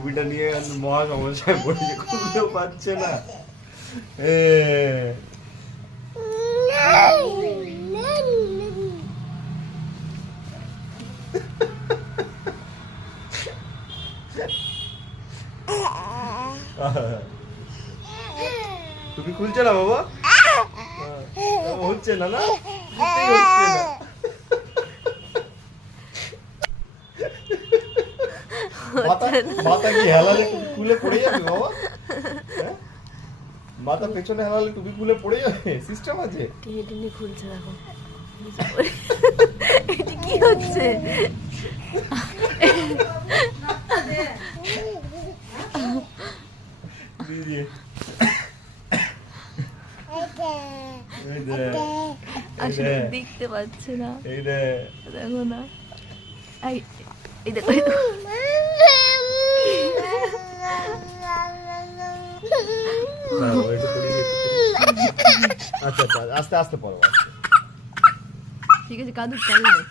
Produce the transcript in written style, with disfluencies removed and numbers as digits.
টুপিটা নিয়ে মহা সমস্যায় পড়েছে, খুলতেও পারছে না। টুপি খুলছে না বাবা, হচ্ছে না, না হচ্ছে না। মাথা কি হেলালে টুপি খুলে পড়ে যাবে বাবা? মাথা পেছনে হেলালে টুপি খুলে পড়ে যাবে? সিস্টেম আছে? টেনে খুলছে দেখো। এটা কি হচ্ছে? আসলে দেখতে পাচ্ছে না, দেখো না। এই দেখো, আচ্ছা আচ্ছা, আস্তে আস্তে পড়ো। ঠিক আছে, কাঁদুক কাঁদুক।